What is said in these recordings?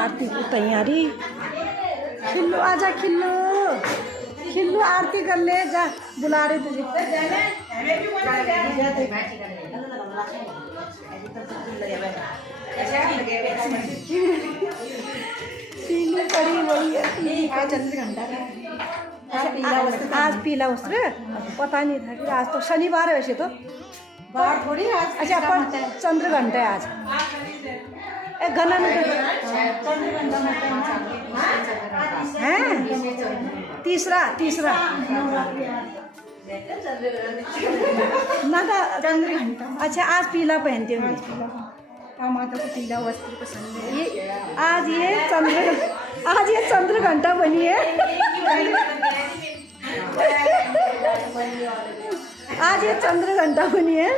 आरती की तैयारी। खिल्लू आजा, खिल्लू खिल्लू आरती कर ले जा, बुला रहे तुझे। खिल्लू पड़ी वही है। चंद्र घंटा आज पीला वस्त्र पता नहीं था कि आज तो शनिवार है, वैसे तो बार थोड़ी आज। अच्छा अपन चंद्र घंटा है आज। गणना है तीसरा ना था चंद्र घंटा। अच्छा आज पीला पहनते होंगे। माता को पीला वस्त्र पसंद है। ये आज ये चंद्र घंटा बनी है। आज ये चंद्र घंटा बनी है।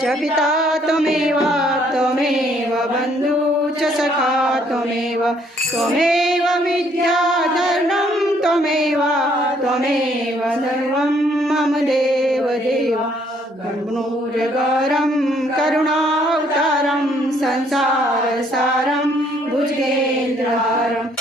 च पिता त्वमेव त्वमेव बन्धु च सखा त्वमेव त्वमेव विद्याधरणं त्वमेव त्वमेव सर्वं मम देवदेव कर्णूरगरं करुणावतारं संसारसारं भुजगेन्द्रहारम्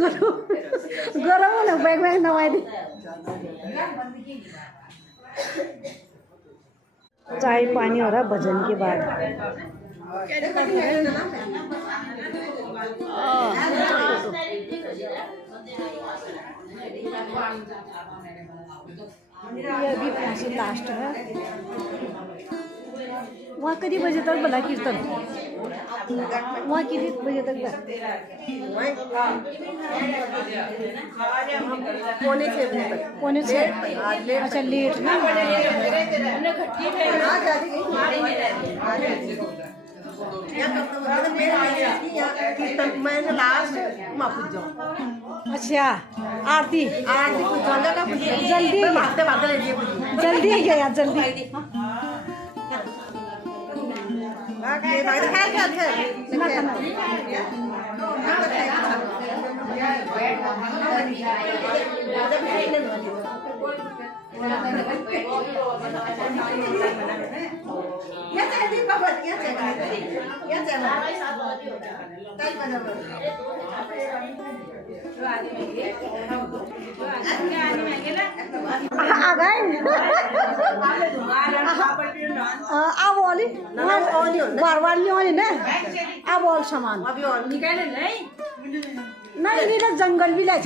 गरम हो ना बैग बैग नवाई दी चाय पानी हो रहा भजन के बाद। ये अभी पहुंचे लास्ट है। वहाँ कितने बजे तक भला कीर्तन? वहाँ कितने बजे तक? पौने 6। अच्छा लेट ना। अच्छा आरती जल्दी जल्दी है क्या यार जल्दी आ गए अब वाली बार बार नहीं होनी ना अब और सामान नहीं नहीं ना जंगल भी ले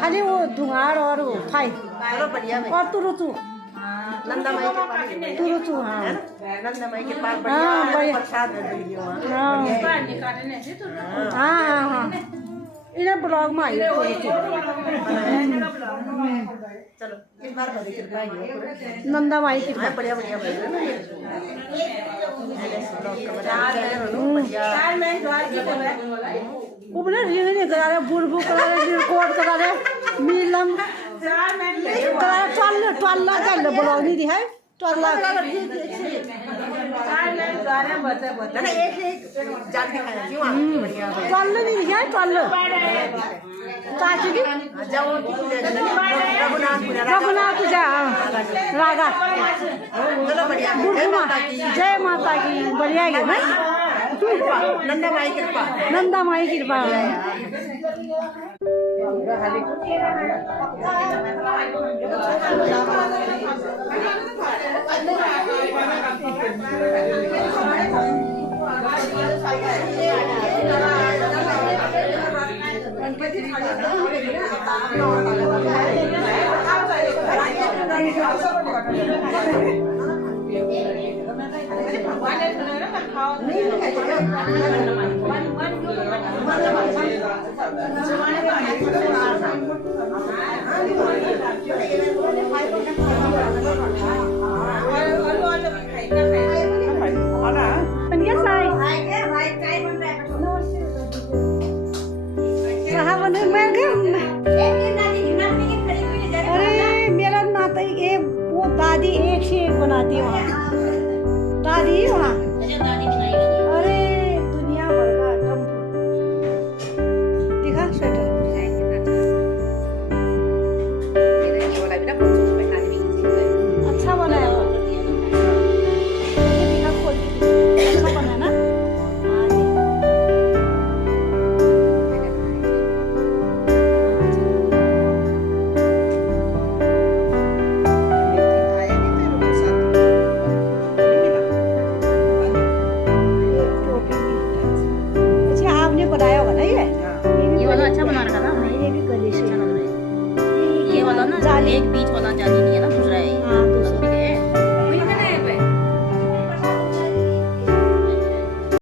खाली वो धुआं और वो फाई और तुरुचू नंदा माई के पास तुरुचू हाँ नंदा माई के पास हाँ, बढ़िया बढ़िया। प्रसाद दे दियो हाँ हाँ हाँ इन्हें ब्लॉग में आई तुरुचू चलो इस बार बड़ी कृपा है नंदा माई की हाँ बढ़िया बढ़िया वो बोले रील नहीं करा रहे बुरबू करा रहे रिकॉर्ड करा रहे नीलम करा रहे टल्ला कर ले ब्लॉग नहीं दी है टल्ला ना एक जात के खाना क्यों बढ़िया टल्ला नहीं दिया टल्ला चाची की रघुनाथ जा रागा जय माता की बढ़िया है ना नंदा माई कृपा नंदा माई कृपा अरे मेरा नाता एक वो दादी एक से एक बनाती है वहाँ दादी वहाँ अरे दुनिया भर का आइटम दिखा स्वेटर अच्छा बनाया हुआ ये दिखा खोल के अच्छा बना ना बनाया होगा ना ये वाला अच्छा बना रखा था हमने। ये भी गले से ये वाला ना जाली एक बीच वाला जाली नहीं है ना